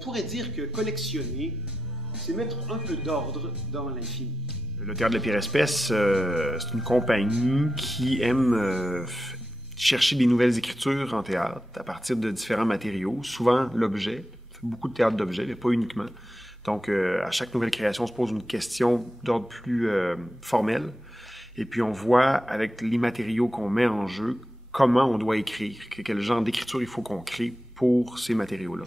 pourrait dire que collectionner, c'est mettre un peu d'ordre dans l'infini. Le Théâtre de la Pire Espèce, c'est une compagnie qui aime chercher des nouvelles écritures en théâtre à partir de différents matériaux, souvent l'objet. On fait beaucoup de théâtre d'objets, mais pas uniquement. Donc, à chaque nouvelle création, on se pose une question d'ordre plus formel. Et puis, on voit, avec les matériaux qu'on met en jeu, comment on doit écrire, quel genre d'écriture il faut qu'on crée pour ces matériaux-là.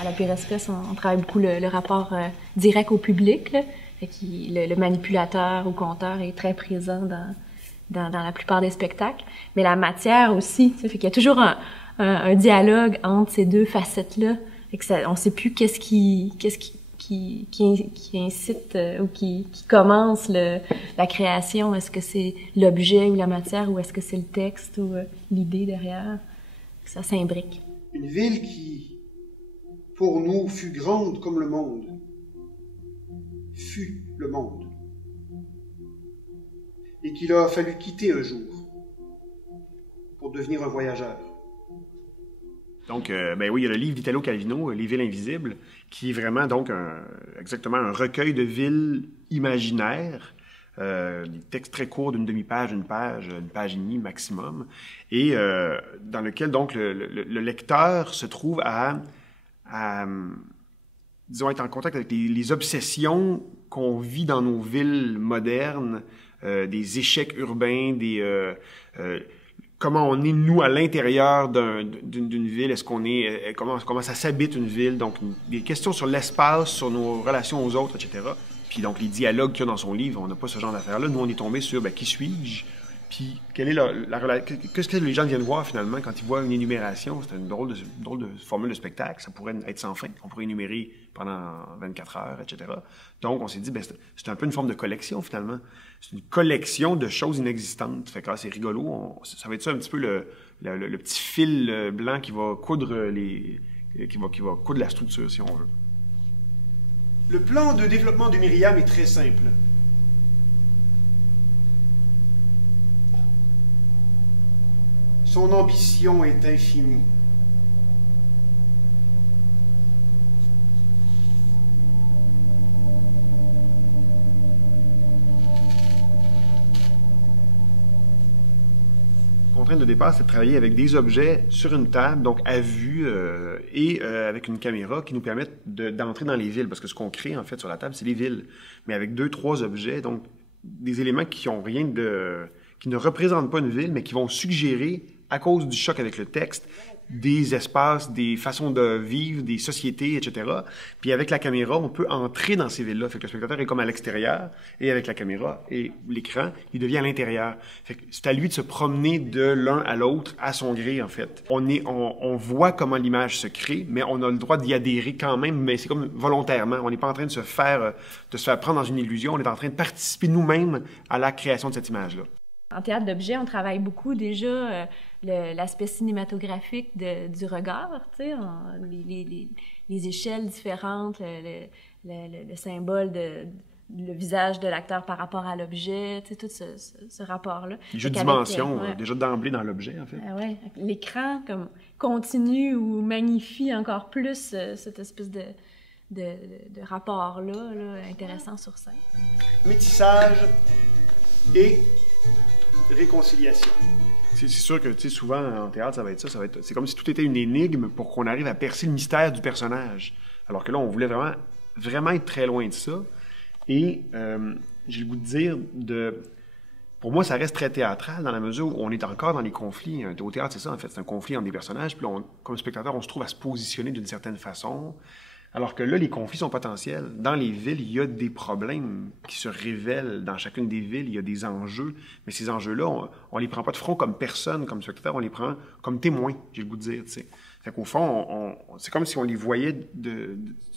À la Pire Espèce, on travaille beaucoup le rapport direct au public, là. Le manipulateur ou conteur est très présent dans la plupart des spectacles. Mais la matière aussi, ça fait qu'il y a toujours un dialogue entre ces deux facettes-là. On ne sait plus qu'est-ce qui incite ou qui commence la création. Est-ce que c'est l'objet ou la matière, ou est-ce que c'est le texte ou l'idée derrière? Ça s'imbrique. Une ville qui, pour nous, fut grande comme le monde, fut le monde, et qu'il a fallu quitter un jour pour devenir un voyageur. Donc, ben oui, il y a le livre d'Italo Calvino, Les villes invisibles, qui est vraiment donc exactement un recueil de villes imaginaires, des textes très courts d'une demi-page, une page et demie maximum, et dans lequel donc le lecteur se trouve à disons, être en contact avec les obsessions qu'on vit dans nos villes modernes, des échecs urbains, comment on est, nous, à l'intérieur d'une ville, est-ce qu'on est, comment ça s'habite une ville, donc des questions sur l'espace, sur nos relations aux autres, etc. Puis donc les dialogues qu'il y a dans son livre, on n'a pas ce genre d'affaires-là. Nous, on est tombé sur, qui suis-je? Puis, quelle est qu'est-ce que les gens viennent voir, finalement, quand ils voient une énumération? C'est une drôle de formule de spectacle. Ça pourrait être sans fin. On pourrait énumérer pendant 24 heures, etc. Donc, on s'est dit, c'est un peu une forme de collection, finalement. C'est une collection de choses inexistantes. Fait que c'est rigolo. Ça va être ça un petit peu le petit fil blanc qui va coudre qui va coudre la structure, si on veut. Le plan de développement de Myriam est très simple. Son ambition est infinie. La contrainte de départ, c'est de travailler avec des objets sur une table, donc à vue, et avec une caméra qui nous permettent d'entrer dans les villes. Parce que ce qu'on crée, en fait, sur la table, c'est les villes. Mais avec 2-3 objets, donc des éléments qui ne représentent pas une ville, mais qui vont suggérer, à cause du choc avec le texte, des espaces, des façons de vivre, des sociétés, etc. Puis avec la caméra, on peut entrer dans ces villes-là. Fait que le spectateur est comme à l'extérieur, et avec la caméra et l'écran, il devient à l'intérieur. Fait que c'est à lui de se promener de l'un à l'autre, à son gré, en fait. On voit comment l'image se crée, mais on a le droit d'y adhérer quand même, mais c'est comme volontairement. On n'est pas en train de se faire prendre dans une illusion, on est en train de participer nous-mêmes à la création de cette image-là. En théâtre d'objets, on travaille beaucoup déjà l'aspect cinématographique du regard, tu sais, les échelles différentes, le symbole le visage de l'acteur par rapport à l'objet, tu sais, tout ce rapport-là. Les jeux de dimension, déjà d'emblée dans l'objet, en fait. Oui, l'écran comme continue ou magnifie encore plus cette espèce de rapport-là, intéressant sur scène. Métissage et réconciliation. C'est sûr que, tu sais, souvent, en théâtre, ça va être ça. C'est comme si tout était une énigme pour qu'on arrive à percer le mystère du personnage. Alors que là, on voulait vraiment être très loin de ça. Et j'ai le goût de dire, pour moi, ça reste très théâtral dans la mesure où on est encore dans les conflits. Au théâtre, c'est ça, en fait. C'est un conflit entre des personnages. Puis là, comme spectateur, on se trouve à se positionner d'une certaine façon. Alors que là, les conflits sont potentiels. Dans les villes, il y a des problèmes qui se révèlent. Dans chacune des villes, il y a des enjeux. Mais ces enjeux-là, on les prend pas de front comme personne, comme spectateur, on les prend comme témoins, j'ai le goût de dire, tu sais. Fait qu'au fond, c'est comme si on les voyait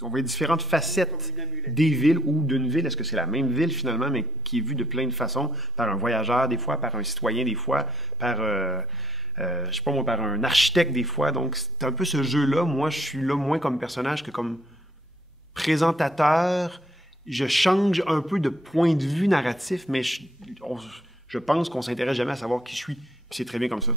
on voyait différentes facettes des villes ou d'une ville. Est-ce que c'est la même ville, finalement, mais qui est vue de plein de façons, par un voyageur, des fois, par un citoyen, des fois, par... je sais pas moi, par un architecte des fois. Donc, c'est un peu ce jeu-là. Moi, je suis là moins comme personnage que comme présentateur. Je change un peu de point de vue narratif, mais je pense qu'on s'intéresse jamais à savoir qui je suis. Puis c'est très bien comme ça.